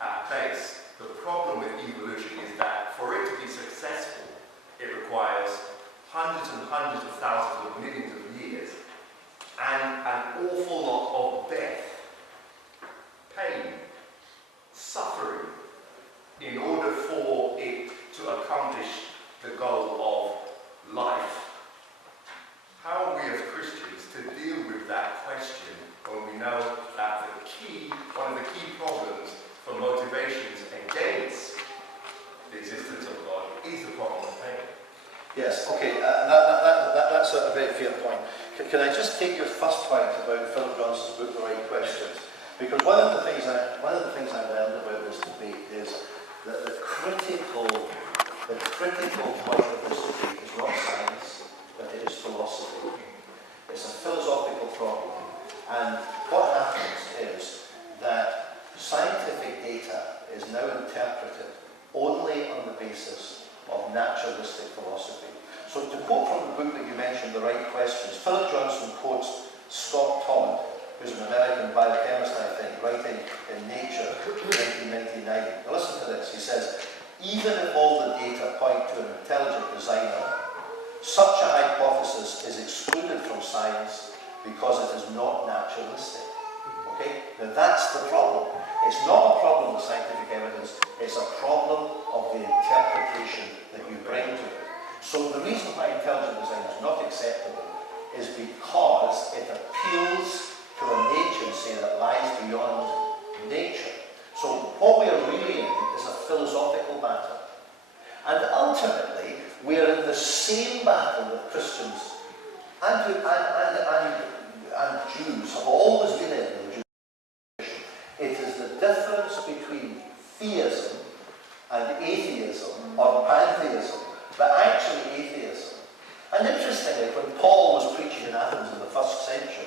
at base, the problem with evolution is that for it to be successful, it requires hundreds and hundreds of thousands of millions of years and an awful lot of death, pain, suffering, in order for it to accomplish the goal of life. How are we as Christians to deal with that question when we know that one of the key problems for motivations against the existence of God is the problem of pain? Yes, okay, that's a very fair point. Can I just take your first point about Philip Johnson's book, The Right Questions? Because one of the things I learned about this debate is that the critical point of this debate is not science, but it is philosophy. It's a philosophical problem. And what happens is that scientific data is now interpreted only on the basis of naturalistic philosophy. So to quote from the book that you mentioned, The Right Questions, Philip Johnson quotes Scott Todd, who's an American biochemist, I think, writing in Nature in 1999. Now listen to this. He says, even if all the data point to an intelligent designer, such a hypothesis is excluded from science because it is not naturalistic. Okay? Now that's the problem. It's not a problem with scientific evidence, it's a problem of the interpretation that you bring to it. So the reason why intelligent design is not acceptable is because it appeals to an agency that lies beyond nature. So what we are really in is a philosophical battle. And ultimately, we are in the same battle that Christians and Jews have always been in the Jewish tradition. It is the difference between theism and atheism, or pantheism, but actually atheism. And interestingly, when Paul was preaching in Athens in the 1st century,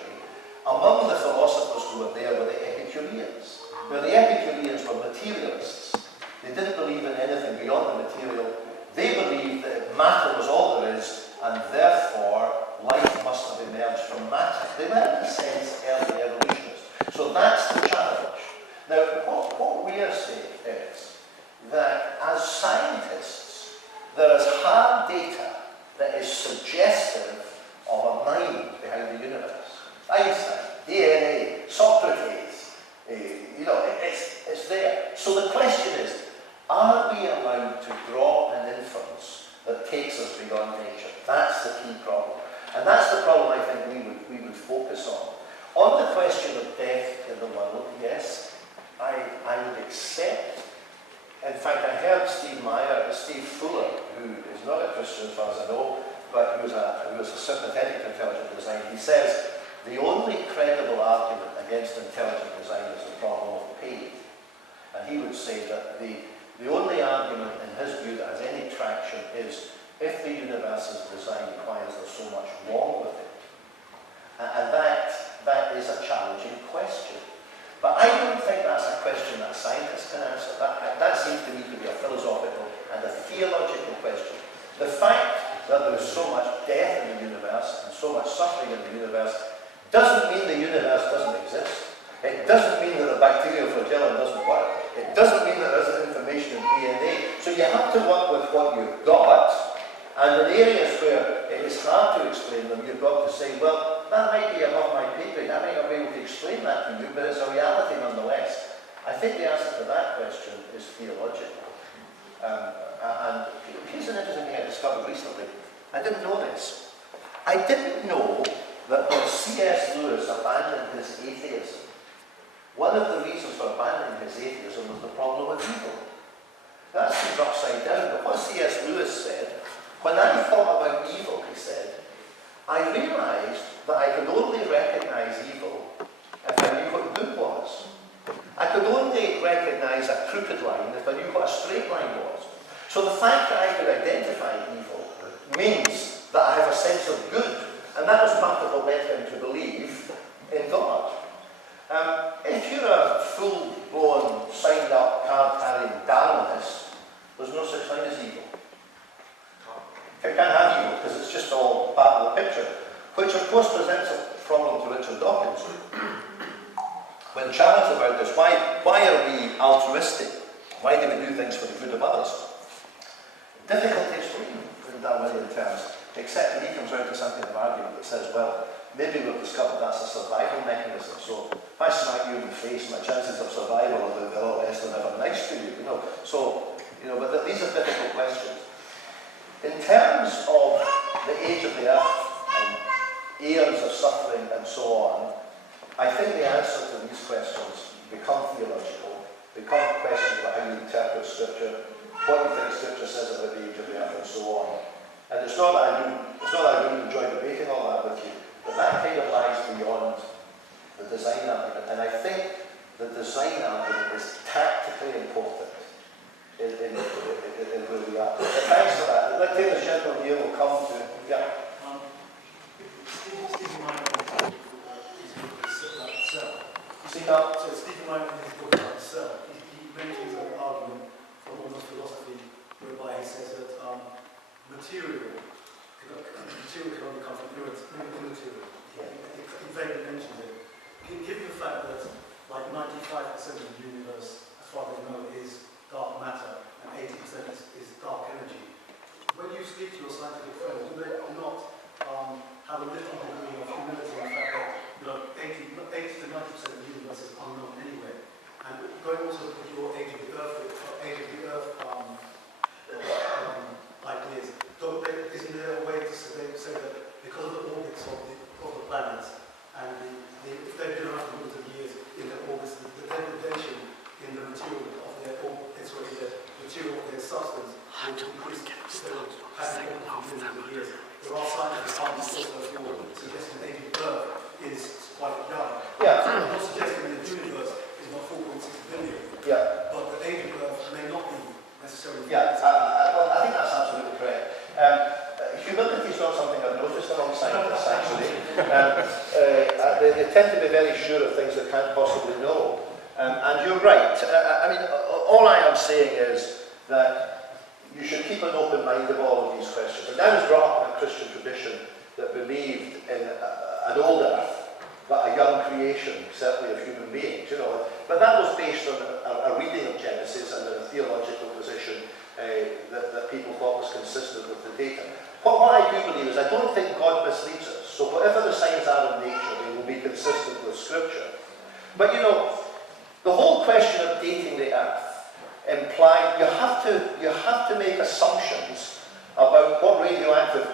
among the philosophers who were there were the Epicureans. Now, the Epicureans were materialists. They didn't believe in anything beyond the material. They believed that matter was all there is, and therefore life must have emerged from matter. They were, in a sense, early evolutionists. So that's the challenge. Now, what we are saying is that as scientists, there is hard data that is suggestive of a mind behind the universe. Einstein, DNA, Socrates, it's there. So the question is, are we allowed to draw an inference that takes us beyond nature? That's the key problem. And that's the problem I think we would focus on. On the question of death in the world, yes, I would accept. In fact, I heard Steve Fuller, who is not a Christian as far as I know, but who was a sympathetic to intelligent design. He says, the only credible argument against intelligent design is the problem of pain. And he would say that the only argument in his view that has any traction is if the universe is designed, why is there so much wrong with it? And that is a challenging question. But I don't think that's a question that scientists can answer. That seems to me to be a philosophical and a theological question. The fact that there is so much death in the universe and so much suffering in the universe doesn't mean the universe doesn't exist. It doesn't mean that the bacterial flagellum doesn't work. It doesn't mean that there isn't information in DNA. So you have to work with what you've got, And in areas where it is hard to explain them, you've got to say, well, that might be above my pay grade, I might not be able to explain that to you, but it's a reality nonetheless. I think the answer to that question is theological. And here's an interesting thing I discovered recently. I didn't know this. I didn't know that when C.S. Lewis abandoned his atheism, one of the reasons for abandoning his atheism was the problem of evil. That seems upside down, but what C.S. Lewis said, when I thought about evil, he said, I realised that I could only recognise evil if I knew what good was. I could only recognise a crooked line if I knew what a straight line was. So the fact that I could identify evil means that I have a sense of good, and that was part of what led him to believe in God. If you're a full-blown, signed-up, card-carrying Darwinist, there's no such thing as evil. You can't have evil because it's just all part of the picture, which of course presents a problem to Richard Dawkins. When challenged about this, why are we altruistic? Why do we do things for the good of others? Difficult to explain in Darwinian terms, except when he comes around to something of argument that says, well, maybe we've discovered that's a survival mechanism, so if I smack you in the face, my chances of survival are a lot less than ever nice to you, So, but these are difficult questions. In terms of the age of the earth and eons of suffering and so on, I think the answer to these questions become theological, become questions about how you interpret Scripture, what you think Scripture says about the age of the earth and so on. And it's not that I really enjoy debating all that with you, but that kind of lies beyond the design argument. And I think the design argument is tactically important in where we are. But thanks for that. Let's take the gentleman here, we'll come to, So Stephen Wright in his book about the cell, he mentions an argument from almost philosophy whereby he says that material can only come from immaterial. He vaguely mentions it. Given the fact that like 95% of the universe, as far as I know, is dark matter and 80% is dark energy, when you speak to your scientific friends, do they not have a little degree of humility in the fact that 80 to 90% of the universe is unknown anyway? And going also with your age of the earth ideas, isn't there a way to say that because of the orbits of the planets and if they've been around for millions of years in the orbits, the degradation in the material of their orbits, the material of their substance will increase years. There are scientific arguments also for suggesting the age of Earth is quite young. I'm not suggesting the universe is not 4.6 billion, but the age of Earth may not be necessarily. Well, I think that's absolutely correct. Humility is not something I've noticed among scientists, actually. They tend to be very sure of things that can't possibly know. And you're right. All I am saying is that you should keep an open mind of all of these questions. And I was brought up in a Christian tradition that believed in an old earth, but a young creation, certainly of human beings, But that was based on a reading of Genesis and a theological position that people thought was consistent with the data. What I do believe is I don't think God misleads us. So whatever the signs are in nature, they will be consistent with Scripture. But the whole question of dating the earth imply you have to make assumptions about what radioactive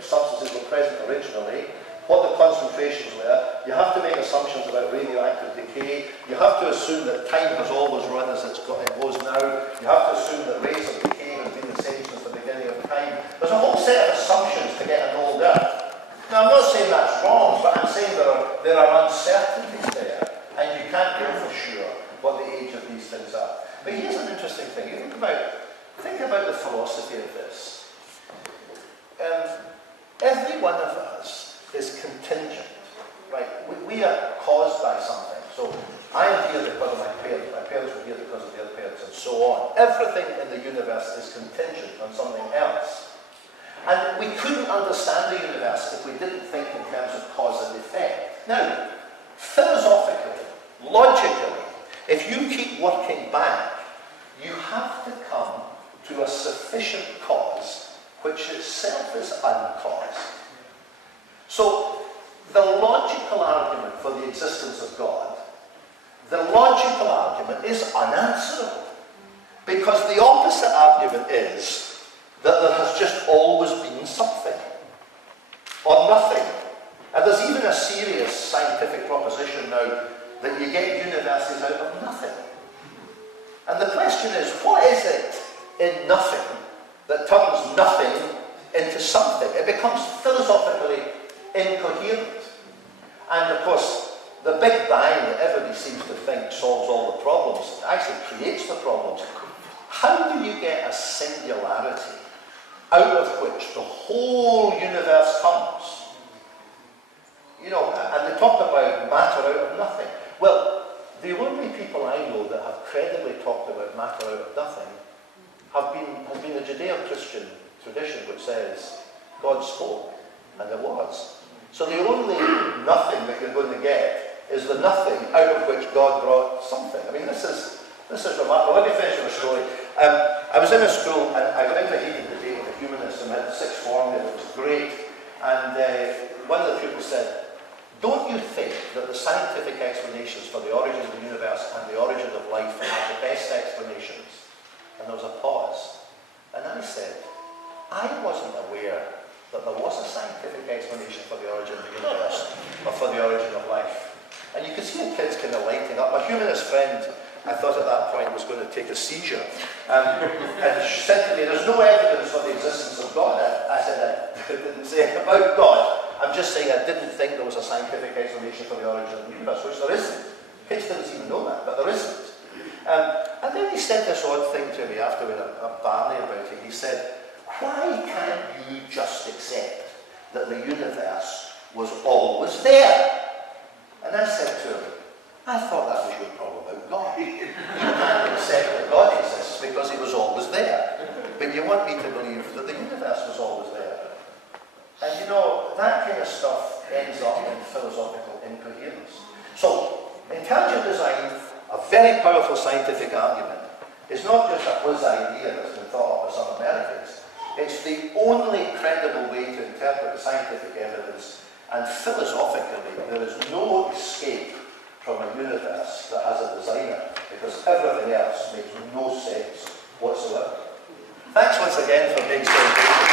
substances were present originally, what the concentrations were. You have to make assumptions about radioactive decay. You have to assume that time has always run as it goes now. You have to assume that rates of decay has been the same since the beginning of time. There's a whole set of assumptions to get an old earth. Now, I'm not saying that's wrong, but I'm saying there are uncertainties there, and you can't know for sure what the age of these things are. But here's an interesting thing. You think about the philosophy of this. Every one of us is contingent, right? We are caused by something. So I am here because of my parents were here because of their parents, and so on. Everything in the universe is contingent on something else. And we couldn't understand the universe if we didn't think in terms of cause and effect. Now, philosophically, logically, if you keep working back, you have to come to a sufficient So, the logical argument for the existence of God, the logical argument is unanswerable. Because the opposite argument is that there has just always been something, or nothing. And there's even a serious scientific proposition now that you get universes out of nothing. And the question is, what is it in nothing that turns nothing into something? It becomes philosophically incoherent. And of course, the Big Bang that everybody seems to think solves all the problems actually creates the problems. How do you get a singularity out of which the whole universe comes? You know, and they talk about matter out of nothing. Well, the only people I know that have credibly talked about matter out of nothing has been the Judeo-Christian tradition, which says God spoke and it was. So the only nothing that you're going to get is the nothing out of which God brought something. I mean, this is remarkable. Let me finish with a story. I was in a school and I got into a heated debate with a humanist and we had the sixth form there. It was great. And one of the pupils said, don't you think that the scientific explanations for the origin of the universe and the origin of life are the best explanations? And there was a pause. And I said, I wasn't aware that there was a scientific explanation for the origin of the universe or for the origin of life. And you could see the kids kind of lighting up. My humanist friend, I thought at that point, was going to take a seizure. And she said to me, there's no evidence for the existence of God. I said, I didn't say about God. I'm just saying I didn't think there was a scientific explanation for the origin of the universe, which there isn't. Kids didn't even know that, but there isn't. And then he said this odd thing to me after we had a barney about it. He said, why can't you just accept that the universe was always there? And I said to him, I thought that was your problem about God. You can't accept that God exists because he was always there. But you want me to believe that the universe was always there. And you know, that kind of stuff ends up in philosophical incoherence. So, intelligent design, a very powerful scientific argument, is not just a whiz idea that's been thought of by some Americans. It's the only credible way to interpret the scientific evidence, and philosophically, there is no escape from a universe that has a designer, because everything else makes no sense whatsoever. Thanks once again for being so patient.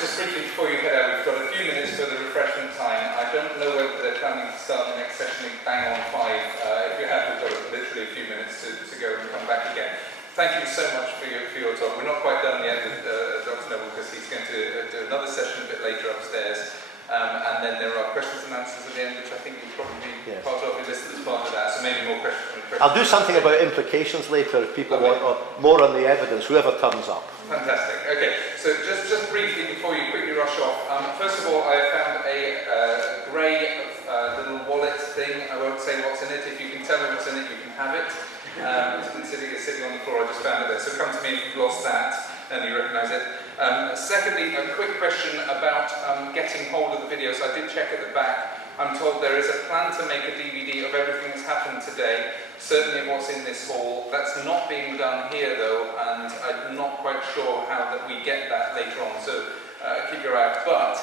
Just briefly before you head out, we've got a few minutes for the refreshment time. I don't know whether they're planning to start the next session bang on 5. If you have, we've got literally a few minutes to go and come back again. Thank you so much for your talk. We're not quite done yet with Dr. Noble because he's going to do another session a bit later upstairs. And then there are questions and answers at the end, which I think you'll probably be part of, listed as part of that. So maybe more questions. I'll do something about implications later if people want more on the evidence, whoever turns up. Fantastic. Okay, so just briefly before you quickly rush off. First of all, I found a grey little wallet thing. I won't say what's in it. If you can tell me what's in it, you can have it. It's sitting on the floor. I just found it there. So come to me if you've lost that and you recognise it. Secondly, a quick question about getting hold of the videos. I did check at the back. I'm told there is a plan to make a DVD of everything that's happened today, certainly what's in this hall. That's not being done here though, and I'm not quite sure how that we get that later on, so keep your eye out. But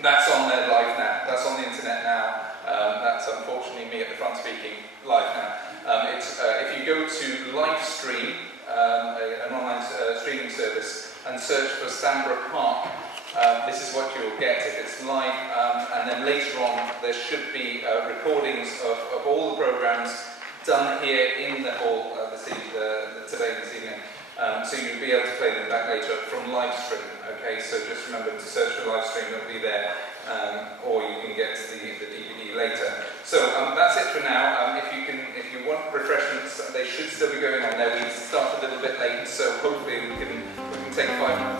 that's on there live now, that's on the internet now. That's unfortunately me at the front speaking live now. If you go to Livestream, an online streaming service, and search for Stanborough Park, this is what you'll get if it's live, and then later on there should be recordings of all the programmes done here in the hall today this evening. So you'll be able to play them back later from Livestream. Okay, so just remember to search for Livestream, it'll be there, or you can get the DVD later. So that's it for now. If you want refreshments, they should still be going on there. We start a little bit late, so hopefully we can take 5 minutes.